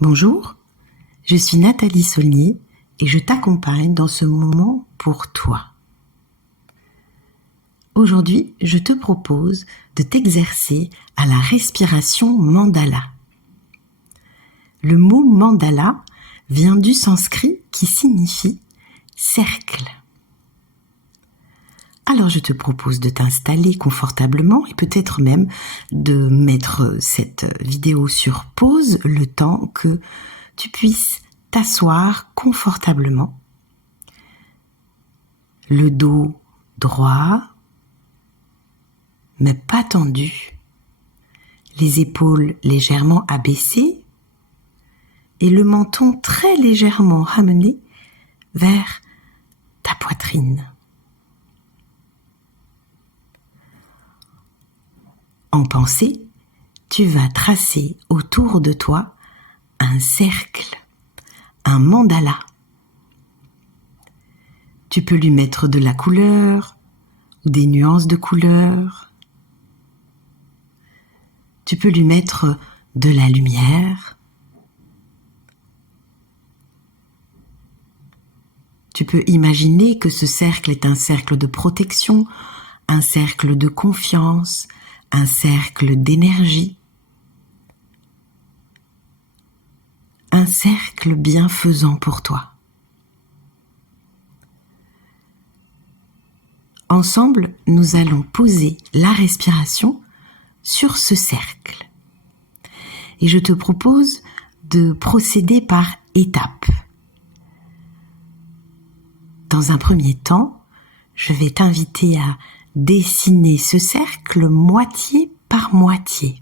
Bonjour, je suis Nathalie Saulnier et je t'accompagne dans ce moment pour toi. Aujourd'hui, je te propose de t'exercer à la respiration mandala. Le mot mandala vient du sanskrit qui signifie cercle. Alors je te propose de t'installer confortablement et peut-être même de mettre cette vidéo sur pause le temps que tu puisses t'asseoir confortablement. Le dos droit, mais pas tendu. Les épaules légèrement abaissées et le menton très légèrement ramené vers ta poitrine. En pensée, tu vas tracer autour de toi un cercle, un mandala. Tu peux lui mettre de la couleur ou des nuances de couleur. Tu peux lui mettre de la lumière. Tu peux imaginer que ce cercle est un cercle de protection, un cercle de confiance, un cercle d'énergie, un cercle bienfaisant pour toi. Ensemble, nous allons poser la respiration sur ce cercle. Et je te propose de procéder par étapes. Dans un premier temps, je vais t'inviter à dessiner ce cercle moitié par moitié.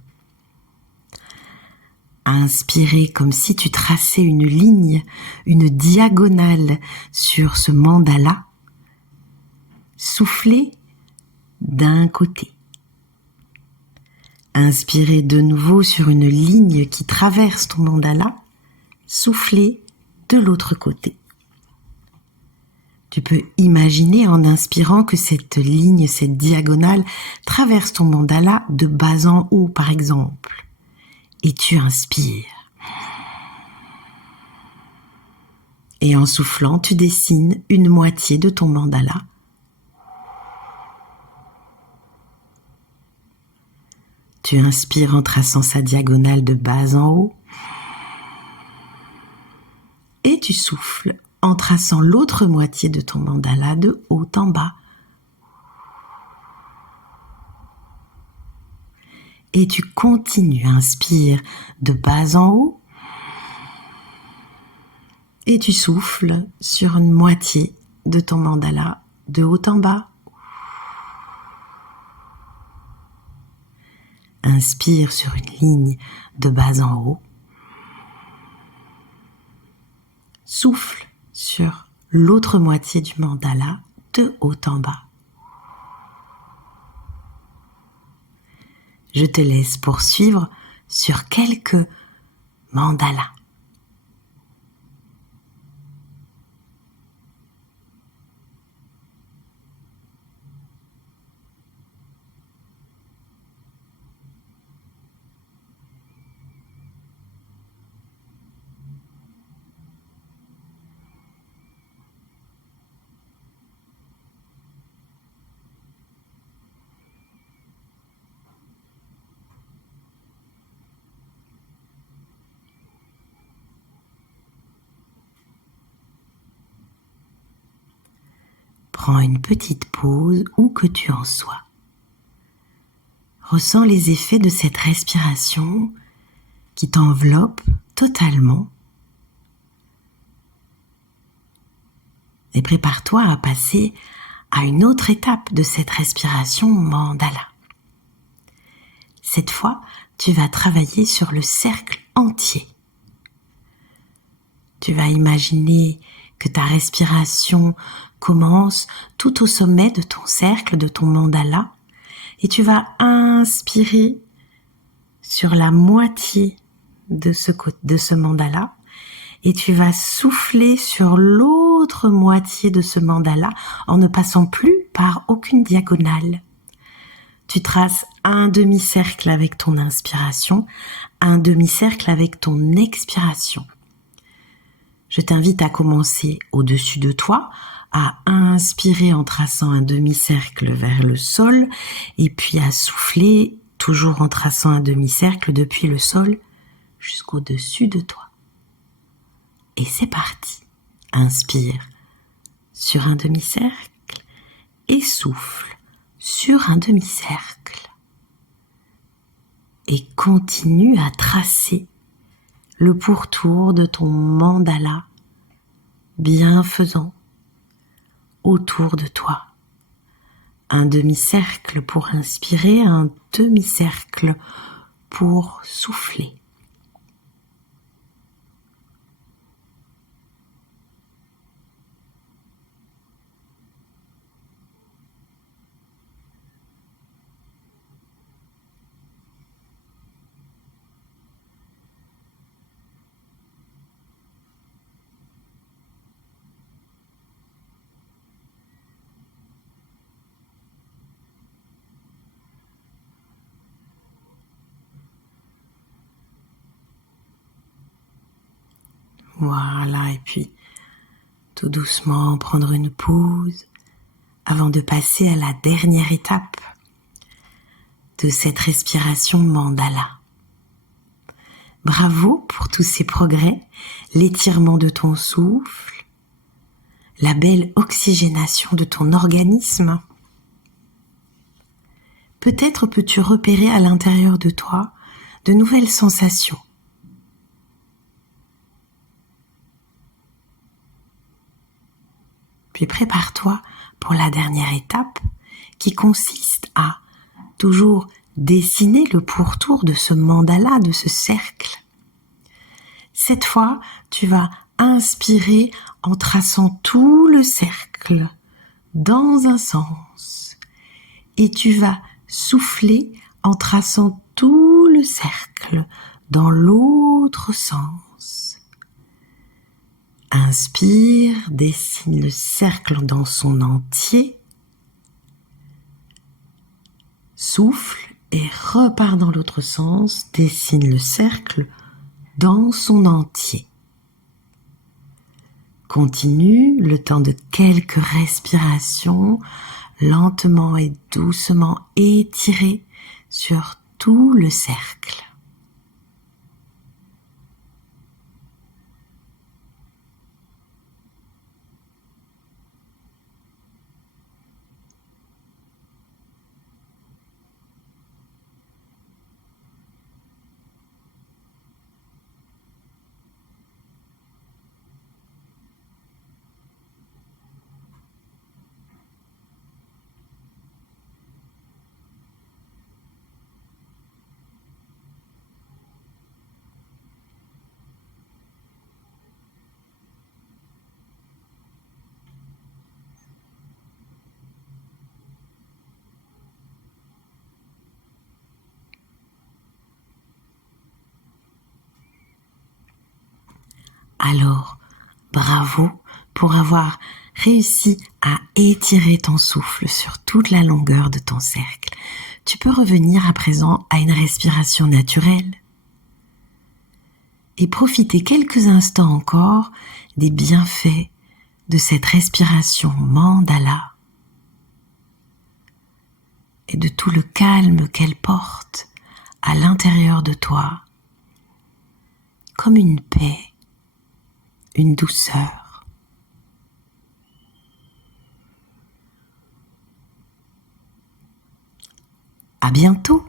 Inspirez comme si tu traçais une ligne, une diagonale sur ce mandala. Soufflez d'un côté. Inspirez de nouveau sur une ligne qui traverse ton mandala. Soufflez de l'autre côté. Tu peux imaginer en inspirant que cette ligne, cette diagonale, traverse ton mandala de bas en haut, par exemple. Et tu inspires. Et en soufflant, tu dessines une moitié de ton mandala. Tu inspires en traçant sa diagonale de bas en haut. Et tu souffles en traçant l'autre moitié de ton mandala de haut en bas. Et tu continues, inspire de bas en haut. Et tu souffles sur une moitié de ton mandala de haut en bas. Inspire sur une ligne de bas en haut. Souffle sur l'autre moitié du mandala de haut en bas. Je te laisse poursuivre sur quelques mandalas. Prends une petite pause où que tu en sois. Ressens les effets de cette respiration qui t'enveloppe totalement. Et prépare-toi à passer à une autre étape de cette respiration mandala. Cette fois, tu vas travailler sur le cercle entier. Tu vas imaginer que ta respiration commence tout au sommet de ton cercle, de ton mandala, et tu vas inspirer sur la moitié de ce mandala, et tu vas souffler sur l'autre moitié de ce mandala en ne passant plus par aucune diagonale. Tu traces un demi-cercle avec ton inspiration, un demi-cercle avec ton expiration. Je t'invite à commencer au-dessus de toi, à inspirer en traçant un demi-cercle vers le sol et puis à souffler toujours en traçant un demi-cercle depuis le sol jusqu'au-dessus de toi. Et c'est parti. Inspire sur un demi-cercle et souffle sur un demi-cercle. Et continue à tracer le pourtour de ton mandala bienfaisant autour de toi. Un demi-cercle pour inspirer, un demi-cercle pour souffler. Voilà, et puis tout doucement prendre une pause avant de passer à la dernière étape de cette respiration mandala. Bravo pour tous ces progrès, l'étirement de ton souffle, la belle oxygénation de ton organisme. Peut-être peux-tu repérer à l'intérieur de toi de nouvelles sensations. Puis prépare-toi pour la dernière étape qui consiste à toujours dessiner le pourtour de ce mandala, de ce cercle. Cette fois, tu vas inspirer en traçant tout le cercle dans un sens et tu vas souffler en traçant tout le cercle dans l'autre sens. Inspire, dessine le cercle dans son entier. Souffle et repars dans l'autre sens, dessine le cercle dans son entier. Continue le temps de quelques respirations, lentement et doucement étirer sur tout le cercle. Alors, bravo pour avoir réussi à étirer ton souffle sur toute la longueur de ton cercle. Tu peux revenir à présent à une respiration naturelle et profiter quelques instants encore des bienfaits de cette respiration mandala et de tout le calme qu'elle porte à l'intérieur de toi, comme une paix, une douceur. À bientôt!